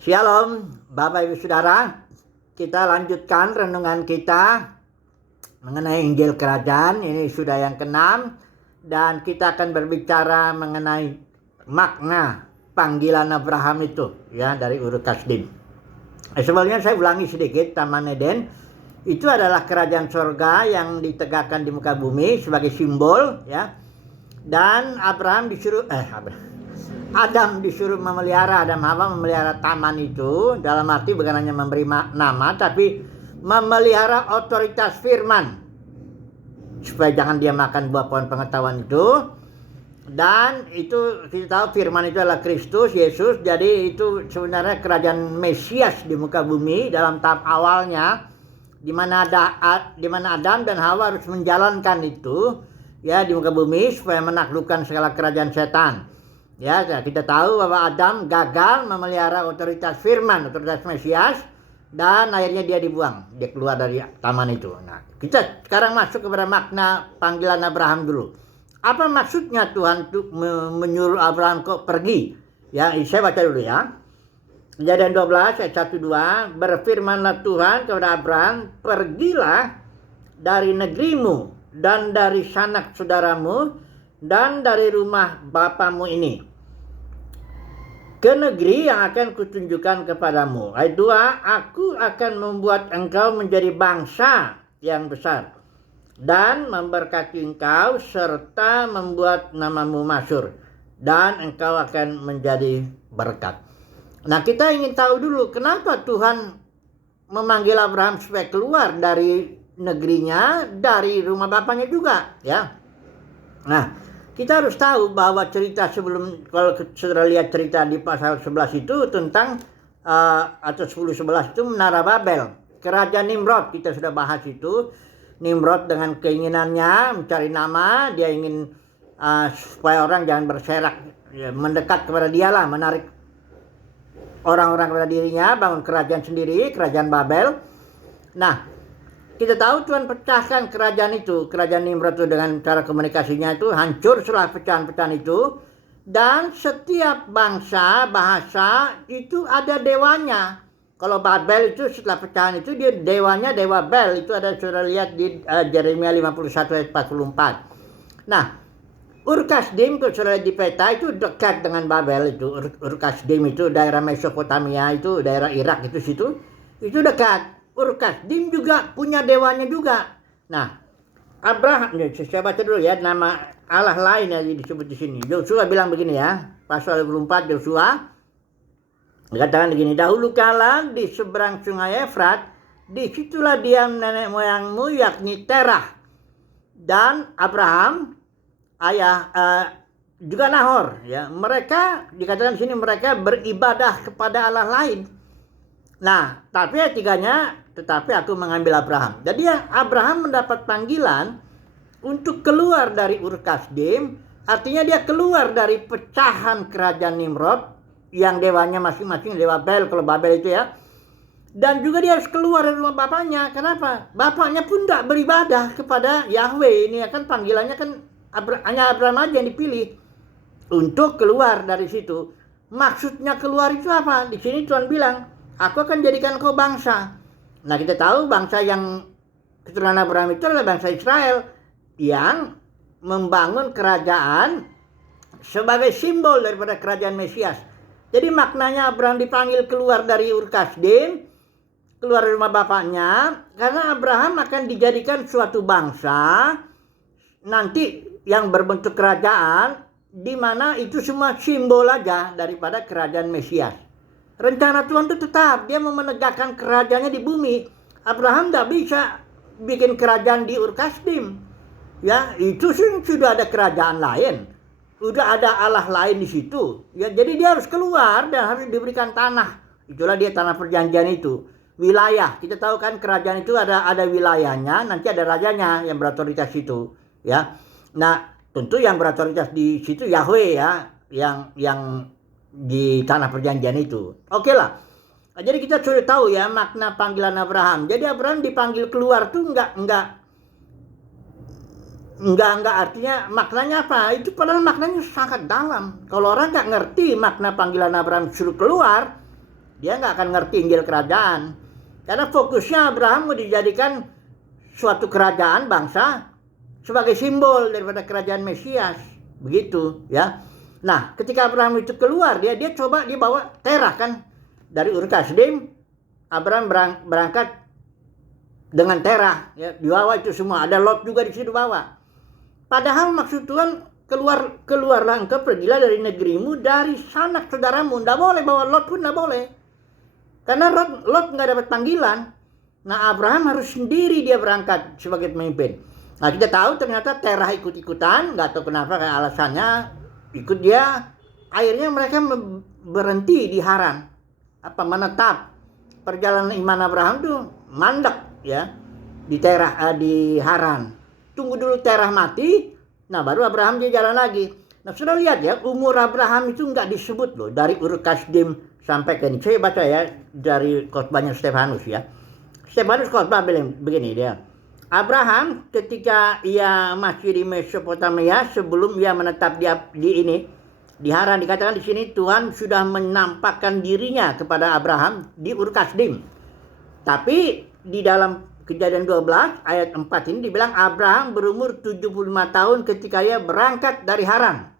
Shalom, Bapak Ibu Saudara. Kita lanjutkan renungan kita mengenai Injil Kerajaan. Ini sudah yang ke-6 dan kita akan berbicara mengenai makna panggilan Abraham itu, ya, dari Ur Kasdim. Sebelumnya saya ulangi sedikit, Taman Eden itu adalah kerajaan sorga yang ditegakkan di muka bumi sebagai simbol, ya. Dan Adam disuruh memelihara, Adam Hawa memelihara taman itu, dalam arti bukan hanya memberi nama, tapi memelihara otoritas firman, supaya jangan dia makan buah pohon pengetahuan itu. Dan itu kita tahu firman itu adalah Kristus, Yesus. Jadi itu sebenarnya kerajaan Mesias di muka bumi dalam tahap awalnya, di mana Adam dan Hawa harus menjalankan itu, ya, di muka bumi supaya menaklukkan segala kerajaan setan. Ya, kita tahu bahwa Adam gagal memelihara otoritas firman, otoritas Mesias, dan akhirnya dia dibuang. Dia keluar dari taman itu. Nah, kita sekarang masuk kepada makna panggilan Abraham dulu. Apa maksudnya Tuhan menyuruh Abraham kok pergi? Ya, saya baca dulu ya. Kejadian 12 ayat 1-2, berfirmanlah Tuhan kepada Abraham, pergilah dari negerimu dan dari sanak saudaramu dan dari rumah bapamu ini ke negeri yang akan kutunjukkan kepadamu. Ayat 2, aku akan membuat engkau menjadi bangsa yang besar dan memberkati engkau serta membuat namamu masyhur dan engkau akan menjadi berkat. Nah, kita ingin tahu dulu kenapa Tuhan memanggil Abraham supaya keluar dari negerinya, dari rumah bapaknya juga, ya. Nah, kita harus tahu bahwa cerita sebelum, kalau saudara lihat cerita di pasal 11 itu tentang atau 10-11 itu Menara Babel, kerajaan Nimrod. Kita sudah bahas itu. Nimrod dengan keinginannya mencari nama, dia ingin supaya orang jangan berserak, ya, mendekat kepada dia lah, menarik orang-orang kepada dirinya, bangun kerajaan sendiri, kerajaan Babel. Nah, kita tahu Tuhan pecahkan kerajaan itu, kerajaan Nimrod itu, dengan cara komunikasinya itu hancur setelah pecahan-pecahan itu. Dan setiap bangsa, bahasa itu ada dewanya. Kalau Babel itu setelah pecahan itu dia dewanya dewa Bel. Itu ada saudara lihat di Yeremia 51 ayat 44. Nah, Ur Kasdim kalau saudara di peta itu dekat dengan Babel itu. Ur Kasdim itu daerah Mesopotamia, itu daerah Irak itu situ. Itu dekat. Ur Kasdim juga punya dewanya juga. Nah, Abraham, saya baca dulu ya, nama Allah lain yang disebut di sini. Yosua bilang begini ya, pasal 24 Yosua dikatakan begini, dahulu kala di seberang sungai Efrat, disitulah diam nenek moyangmu yakni Terah dan Abraham, ayah juga Nahor. Ya, mereka dikatakan di sini mereka beribadah kepada Allah lain. Nah, tapi ayat 3-nya, tetapi aku mengambil Abraham. Jadi Abraham mendapat panggilan untuk keluar dari Ur Kasdim, artinya dia keluar dari pecahan kerajaan Nimrod yang dewanya masing-masing dewa Bel, kalau Babel itu ya. Dan juga dia harus keluar dari rumah bapaknya. Kenapa? Bapaknya pun tidak beribadah kepada Yahweh. Ini kan panggilannya kan hanya Abraham aja yang dipilih untuk keluar dari situ. Maksudnya keluar itu apa? Di sini Tuhan bilang, aku akan jadikan kau bangsa. Nah, kita tahu bangsa yang keturunan Abraham itu adalah bangsa Israel yang membangun kerajaan sebagai simbol daripada kerajaan Mesias. Jadi maknanya Abraham dipanggil keluar dari Ur Kasdim, keluar dari rumah bapaknya, karena Abraham akan dijadikan suatu bangsa nanti yang berbentuk kerajaan, di mana itu semua simbol aja daripada kerajaan Mesias. Rencana Tuhan itu tetap, dia mau menegakkan kerajaannya di bumi. Abraham tidak bisa bikin kerajaan di Ur Kasdim. Ya, itu sudah ada kerajaan lain. Udah ada Allah lain di situ. Ya, jadi dia harus keluar dan harus diberikan tanah. Itulah dia tanah perjanjian itu. Wilayah. Kita tahu kan kerajaan itu ada wilayahnya, nanti ada rajanya yang berotoritas itu, ya. Nah, tentu yang berotoritas di situ Yahweh ya, yang di tanah perjanjian itu. Oke lah. Nah, jadi kita sudah tahu ya makna panggilan Abraham. Jadi Abraham dipanggil keluar tuh enggak artinya maknanya apa? Itu padahal maknanya sangat dalam. Kalau orang nggak ngerti makna panggilan Abraham suruh keluar, dia nggak akan ngerti Injil kerajaan. Karena fokusnya Abraham mau dijadikan suatu kerajaan bangsa sebagai simbol daripada kerajaan Mesias. Begitu ya. Nah, ketika Abraham itu keluar, dia coba dibawa Terah kan. Dari Ur Kasdim, Abraham berangkat dengan Terah. Ya, dibawa itu semua. Ada Lot juga di situ bawa. Padahal maksud Tuhan, keluarlah engkau, pergilah dari negerimu, dari sanak saudaramu. Nggak boleh bawa Lot pun, nggak boleh. Karena Lot nggak dapat panggilan. Nah, Abraham harus sendiri dia berangkat sebagai pemimpin. Nah, kita tahu ternyata Terah ikut-ikutan, nggak tahu kenapa, kayak alasannya ikut dia. Akhirnya mereka berhenti di Haran. Menetap. Perjalanan iman Abraham tuh mandek ya di Haran. Tunggu dulu Terah mati, nah baru Abraham dia jalan lagi. Nah, sudah lihat ya, umur Abraham itu nggak disebut loh dari Ur Kasdim sampai ke ini. Saya baca ya dari khotbahnya Stefanus ya. Stefanus khotbah bilang begini dia. Abraham ketika ia masih di Mesopotamia, sebelum ia menetap di Haran, dikatakan di sini Tuhan sudah menampakkan dirinya kepada Abraham di Ur Kasdim. Tapi di dalam Kejadian 12 ayat 4 ini dibilang Abraham berumur 75 tahun ketika ia berangkat dari Haran.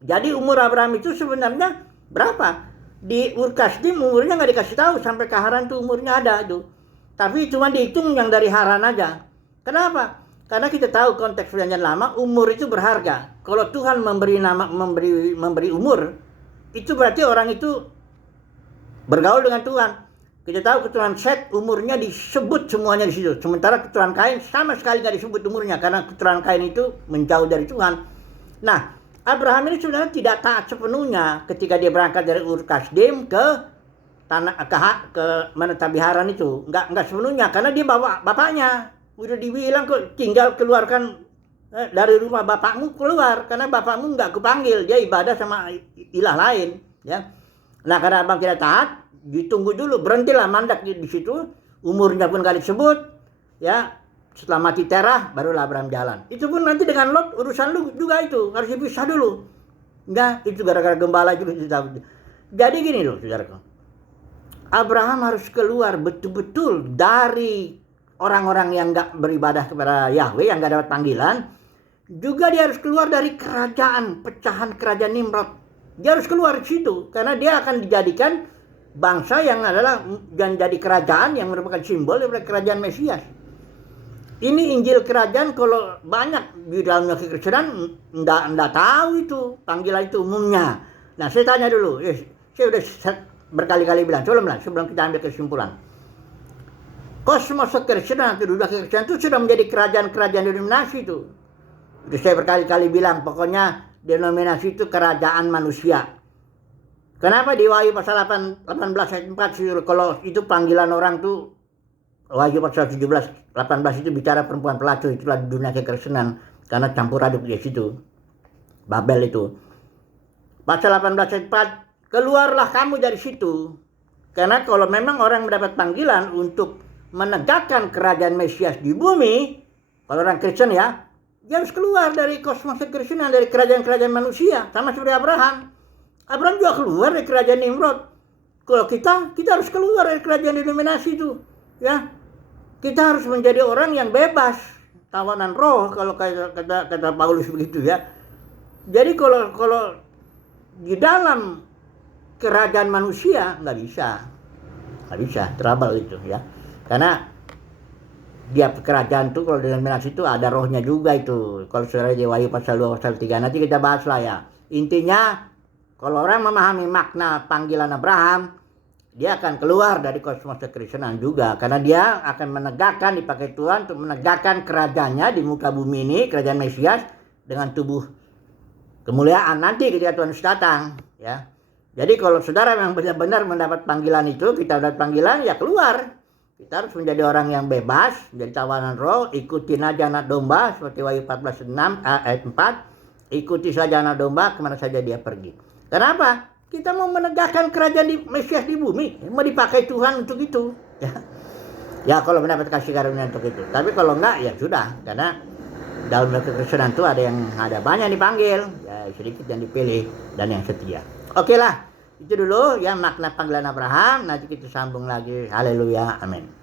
Jadi umur Abraham itu sebenarnya berapa? Di Ur Kasdim umurnya nggak dikasih tahu, sampai ke Haran tuh umurnya ada itu. Tapi cuma dihitung yang dari Haran aja. Kenapa? Karena kita tahu konteks perjanjian lama, umur itu berharga. Kalau Tuhan memberi umur, itu berarti orang itu bergaul dengan Tuhan. Kita tahu keturunan Set umurnya disebut semuanya di situ. Sementara keturunan Kain sama sekali nggak disebut umurnya, karena keturunan Kain itu menjauh dari Tuhan. Nah, Abraham ini sebenarnya tidak taat sepenuhnya ketika dia berangkat dari Ur Kasdim ke menetap di Haran itu. Nggak sepenuhnya, karena dia bawa bapaknya. Udah dibilang kok tinggal keluarkan dari rumah bapakmu, keluar, karena bapakmu nggak kepanggil, dia ibadah sama ilah lain ya. Nah, karena abang tidak taat, ditunggu dulu, berhentilah mandak di situ, umurnya pun gak disebut ya. Setelah mati Terah barulah Abraham jalan. Itu pun nanti dengan Lot urusan lu juga, itu harus dipisah dulu. Enggak, itu gara-gara gembala juga. Jadi gini loh saudaraku, Abraham harus keluar betul-betul dari orang-orang yang gak beribadah kepada Yahweh, yang gak dapat panggilan. Juga dia harus keluar dari kerajaan, pecahan kerajaan Nimrod. Dia harus keluar di situ, karena dia akan dijadikan bangsa yang jadi kerajaan yang merupakan simbol daripada kerajaan Mesias. Ini Injil kerajaan kalau banyak di dalam kekristenan enggak tahu itu panggilan itu umumnya. Nah, saya tanya dulu, saya udah berkali-kali bilang, sebelum kita ambil kesimpulan. Kosmos kekristenan itu, dunia kekristenan itu sudah menjadi kerajaan-kerajaan denominasi itu. Udah saya berkali-kali bilang, pokoknya denominasi itu kerajaan manusia. Kenapa di Wahyu pasal 18 ayat 4 kalau itu panggilan orang tuh, Wahyu pasal 18 itu bicara perempuan pelacur, itulah dunia kekristenan, karena campur aduk di situ. Babel itu. Pasal 18 ayat 4, keluarlah kamu dari situ. Karena kalau memang orang mendapat panggilan untuk menegakkan kerajaan Mesias di bumi, kalau orang Kristen ya, dia harus keluar dari kosmos kekristenan, dari kerajaan-kerajaan manusia, sama seperti Abraham. Abraham juga keluar dari kerajaan Nimrod. Kalau kita harus keluar dari kerajaan denominasi itu, ya. Kita harus menjadi orang yang bebas, tawanan roh kalau kata Paulus begitu ya. Jadi kalau di dalam kerajaan manusia nggak bisa trouble itu ya. Karena dia kerajaan tuh, kalau denominasi itu ada rohnya juga itu. Kalau saudara di Wahyu pasal 2 pasal 3 nanti kita bahas lah ya. Intinya kalau orang memahami makna panggilan Abraham, dia akan keluar dari kosmos kekristenan juga. Karena dia akan menegakkan, dipakai Tuhan untuk menegakkan kerajaannya di muka bumi ini, kerajaan Mesias, dengan tubuh kemuliaan nanti ketika Tuhan datang. Ya. Jadi kalau saudara memang benar-benar mendapat panggilan itu, kita dapat panggilan, ya keluar. Kita harus menjadi orang yang bebas, menjadi tawanan roh, ikutin aja anak domba, seperti Wahyu 14 ayat 4. Ikuti saja anak domba kemana saja dia pergi. Kenapa? Kita mau menegakkan kerajaan di Mesias di bumi, mau dipakai Tuhan untuk itu. Ya kalau mendapat kasih karunia untuk itu. Tapi kalau enggak, ya sudah. Karena dalam kekristenan itu ada banyak yang dipanggil, ya sedikit yang dipilih dan yang setia. Oke lah, Itu dulu ya makna panggilan Abraham. Nanti kita sambung lagi. Haleluya. Amin.